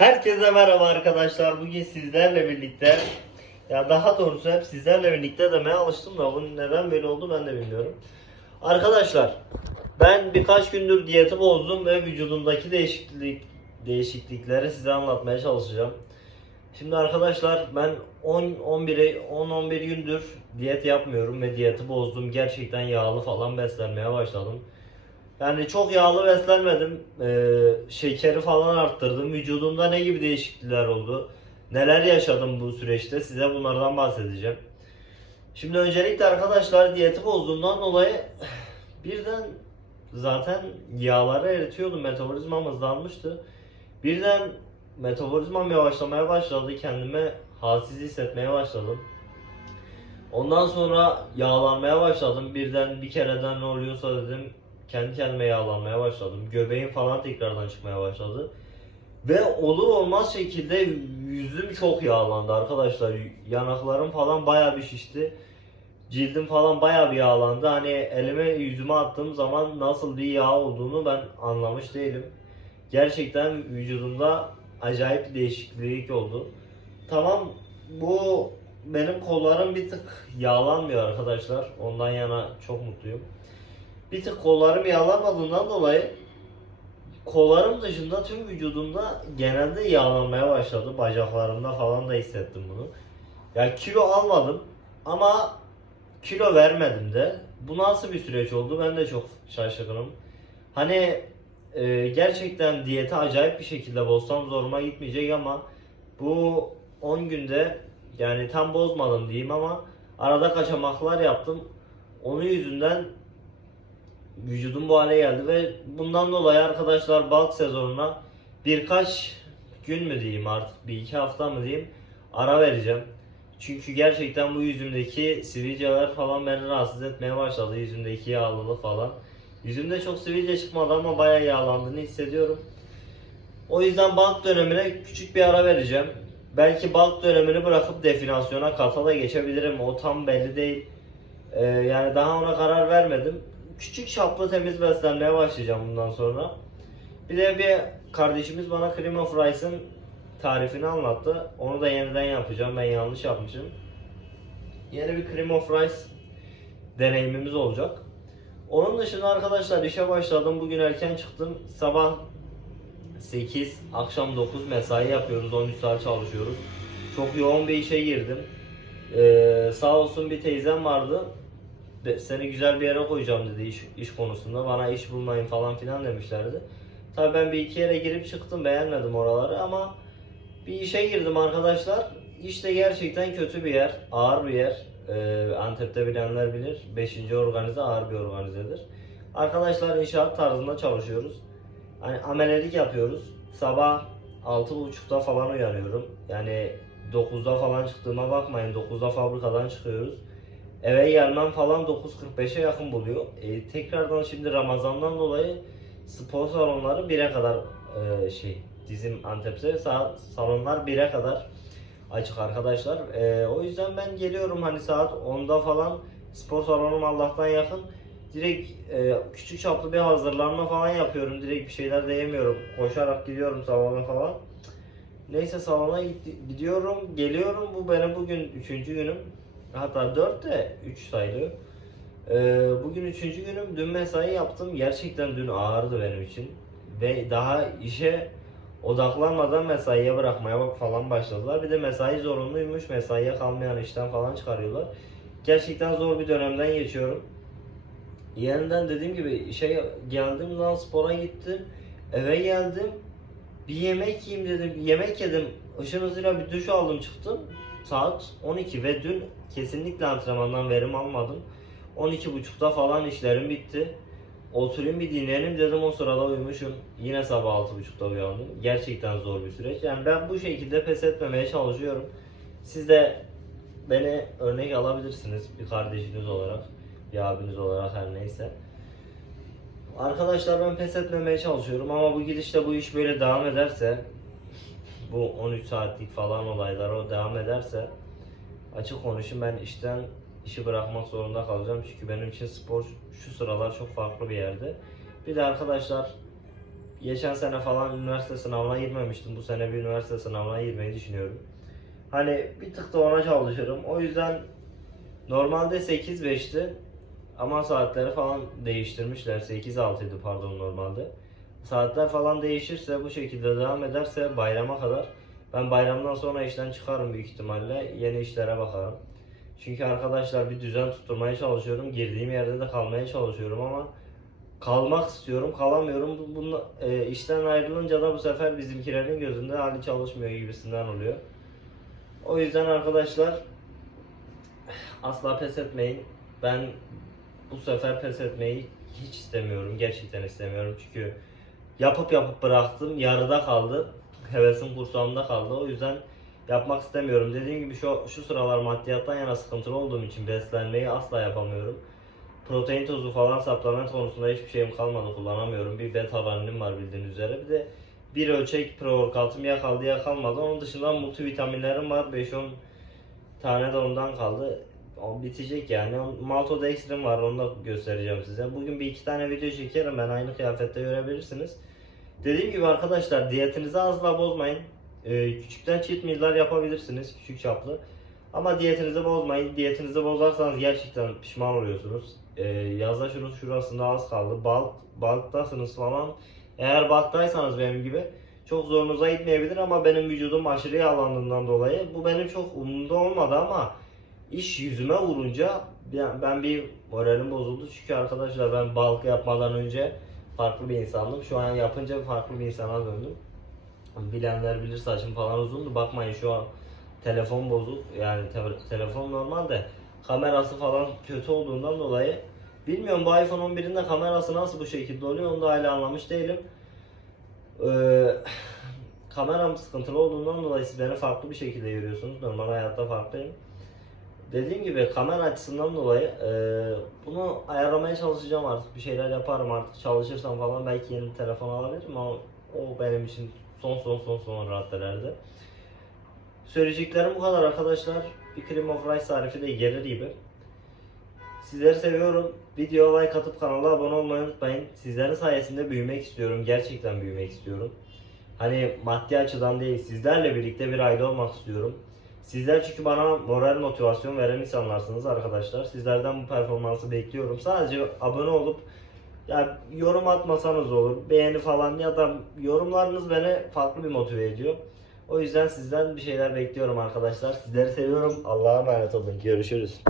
Herkese merhaba arkadaşlar. Bugün sizlerle birlikte ya daha doğrusu hep sizlerle birlikte demeye alıştım da bunun neden böyle oldu ben de bilmiyorum. Arkadaşlar ben birkaç gündür diyeti bozdum ve vücudumdaki değişiklik değişiklikleri size anlatmaya çalışacağım. Şimdi arkadaşlar ben 10 11 10 11 gündür diyet yapmıyorum ve diyeti bozdum. Gerçekten yağlı falan beslenmeye başladım. Yani çok yağlı beslenmedim. Ee, şekeri falan arttırdım. Vücudumda ne gibi değişiklikler oldu? Neler yaşadım bu süreçte? Size bunlardan bahsedeceğim. Şimdi öncelikle arkadaşlar diyeti bozduğumdan dolayı birden zaten yağları eritiyordum. Metabolizmam hızlanmıştı. Birden metabolizmam yavaşlamaya başladı. Kendime halsiz hissetmeye başladım. Ondan sonra yağlanmaya başladım. Birden bir kereden ne oluyorsa dedim kendi kendime yağlanmaya başladım. Göbeğim falan tekrardan çıkmaya başladı. Ve olur olmaz şekilde yüzüm çok yağlandı arkadaşlar. Yanaklarım falan bayağı bir şişti. Cildim falan bayağı bir yağlandı. Hani elime yüzüme attığım zaman nasıl bir yağ olduğunu ben anlamış değilim. Gerçekten vücudumda acayip bir değişiklik oldu. Tamam bu benim kollarım bir tık yağlanmıyor arkadaşlar. Ondan yana çok mutluyum. Bir tık kollarım yağlanmadığından dolayı kollarım dışında tüm vücudumda genelde yağlanmaya başladı. Bacaklarımda falan da hissettim bunu. Ya kilo almadım ama kilo vermedim de. Bu nasıl bir süreç oldu ben de çok şaşırdım. Hani e, gerçekten diyeti acayip bir şekilde bozsam zoruma gitmeyecek ama bu 10 günde yani tam bozmadım diyeyim ama arada kaçamaklar yaptım. Onun yüzünden vücudum bu hale geldi ve bundan dolayı arkadaşlar balk sezonuna birkaç gün mü diyeyim artık bir iki hafta mı diyeyim ara vereceğim. Çünkü gerçekten bu yüzümdeki sivilceler falan beni rahatsız etmeye başladı. Yüzümdeki yağlılık falan. Yüzümde çok sivilce çıkmadı ama bayağı yağlandığını hissediyorum. O yüzden balk dönemine küçük bir ara vereceğim. Belki balk dönemini bırakıp definasyona kata geçebilirim. O tam belli değil. Ee, yani daha ona karar vermedim. Küçük çaplı temiz beslenmeye başlayacağım bundan sonra. Bir de bir kardeşimiz bana cream of rice'ın tarifini anlattı. Onu da yeniden yapacağım. Ben yanlış yapmışım. Yeni bir cream of rice deneyimimiz olacak. Onun dışında arkadaşlar işe başladım. Bugün erken çıktım. Sabah 8, akşam 9 mesai yapıyoruz. 13 saat çalışıyoruz. Çok yoğun bir işe girdim. Ee, sağ olsun bir teyzem vardı. Seni güzel bir yere koyacağım dedi iş, iş konusunda. Bana iş bulmayın falan filan demişlerdi. Tabii ben bir iki yere girip çıktım. Beğenmedim oraları ama bir işe girdim arkadaşlar. İş de gerçekten kötü bir yer. Ağır bir yer. Ee, Antep'te bilenler bilir. 5. organize ağır bir organizedir. Arkadaşlar inşaat tarzında çalışıyoruz. Hani amelelik yapıyoruz. Sabah 6.30'da falan uyanıyorum. Yani 9'da falan çıktığıma bakmayın. 9'da fabrikadan çıkıyoruz. Eve gelmem falan 9.45'e yakın buluyor. E, tekrardan şimdi Ramazan'dan dolayı spor salonları 1'e kadar e, şey bizim Antep'te sa- salonlar 1'e kadar açık arkadaşlar. E, o yüzden ben geliyorum hani saat 10'da falan spor salonum Allah'tan yakın. Direkt e, küçük çaplı bir hazırlanma falan yapıyorum. Direkt bir şeyler de yemiyorum. Koşarak gidiyorum salona falan. Neyse salona gidiyorum, geliyorum. Bu benim bugün üçüncü günüm. Hatta 4 de 3 sayılıyor. Ee, bugün üçüncü günüm. Dün mesai yaptım. Gerçekten dün ağırdı benim için. Ve daha işe odaklanmadan mesaiye bırakmaya bak- falan başladılar. Bir de mesai zorunluymuş. Mesaiye kalmayan işten falan çıkarıyorlar. Gerçekten zor bir dönemden geçiyorum. Yeniden dediğim gibi işe geldim lan spora gittim. Eve geldim. Bir yemek yiyeyim dedim. Yemek yedim. Işın hızıyla bir duş aldım çıktım. Saat 12 ve dün kesinlikle antrenmandan verim almadım. 12.30'da falan işlerim bitti. Oturayım bir dinleyelim dedim o sırada uyumuşum. Yine sabah 6.30'da uyandım. Gerçekten zor bir süreç. Yani ben bu şekilde pes etmemeye çalışıyorum. Siz de beni örnek alabilirsiniz bir kardeşiniz olarak, bir abiniz olarak her neyse. Arkadaşlar ben pes etmemeye çalışıyorum ama bu gidişle bu iş böyle devam ederse bu 13 saatlik falan olaylar o devam ederse açık konuşayım ben işten işi bırakmak zorunda kalacağım çünkü benim için spor şu sıralar çok farklı bir yerde. Bir de arkadaşlar geçen sene falan üniversite sınavına girmemiştim. Bu sene bir üniversite sınavına girmeyi düşünüyorum. Hani bir tık da ona çalışırım. O yüzden normalde 8-5'ti ama saatleri falan değiştirmişler. 8-6'ydı pardon normalde. Saatler falan değişirse bu şekilde devam ederse bayrama kadar ben bayramdan sonra işten çıkarım büyük ihtimalle. Yeni işlere bakarım. Çünkü arkadaşlar bir düzen tutturmaya çalışıyorum. Girdiğim yerde de kalmaya çalışıyorum ama kalmak istiyorum, kalamıyorum. Bu- Bunun e, işten ayrılınca da bu sefer bizimkilerin gözünde hali çalışmıyor gibisinden oluyor. O yüzden arkadaşlar asla pes etmeyin. Ben bu sefer pes etmeyi hiç istemiyorum. Gerçekten istemiyorum. Çünkü yapıp yapıp bıraktım. Yarıda kaldı. Hevesim kursağımda kaldı. O yüzden yapmak istemiyorum. Dediğim gibi şu, şu sıralar maddiyattan yana sıkıntılı olduğum için beslenmeyi asla yapamıyorum. Protein tozu falan supplement konusunda hiçbir şeyim kalmadı kullanamıyorum. Bir beta vanilin var bildiğiniz üzere. Bir de bir ölçek pre-workout'um ya kaldı ya kalmadı. Onun dışında multivitaminlerim var. 5-10 tane de ondan kaldı. O bitecek yani. Maltodextrin var onu da göstereceğim size. Bugün bir iki tane video çekerim ben aynı kıyafette görebilirsiniz. Dediğim gibi arkadaşlar diyetinizi asla bozmayın. Ee, küçükten cheat meal'ler yapabilirsiniz küçük çaplı. Ama diyetinizi bozmayın. Diyetinizi bozarsanız gerçekten pişman oluyorsunuz. Ee, yazda şunun şurasında az kaldı. Balk, balktasınız falan. Eğer balktaysanız benim gibi çok zorunuza gitmeyebilir ama benim vücudum aşırı yağlandığından dolayı bu benim çok umurumda olmadı ama iş yüzüme vurunca ben- bir moralim bozuldu çünkü arkadaşlar ben balk yapmadan önce farklı bir insandım. Şu an yapınca farklı bir insana döndüm. Bilenler bilir saçım falan uzundu. Bakmayın şu an telefon bozuk. Yani te- telefon normal de kamerası falan kötü olduğundan dolayı bilmiyorum bu iPhone 11'in de kamerası nasıl bu şekilde oluyor onu da hala anlamış değilim. Ee, kameram sıkıntılı olduğundan dolayı siz beni farklı bir şekilde görüyorsunuz. Normal hayatta farklıyım. Dediğim gibi kamera açısından dolayı e, bunu ayarlamaya çalışacağım artık. Bir şeyler yaparım artık. Çalışırsam falan belki yeni telefon alabilirim ama o benim için son son son son raddelerde. Söyleyeceklerim bu kadar arkadaşlar. Bir cream of rice tarifi de gelir gibi. Sizleri seviyorum. Videoya like atıp kanala abone olmayı unutmayın. Sizlerin sayesinde büyümek istiyorum. Gerçekten büyümek istiyorum. Hani maddi açıdan değil, sizlerle birlikte bir aile olmak istiyorum. Sizler çünkü bana moral motivasyon veren insanlarsınız arkadaşlar. Sizlerden bu performansı bekliyorum. Sadece abone olup ya yorum atmasanız olur. Beğeni falan ya da yorumlarınız beni farklı bir motive ediyor. O yüzden sizden bir şeyler bekliyorum arkadaşlar. Sizleri seviyorum. Allah'a emanet olun. Görüşürüz.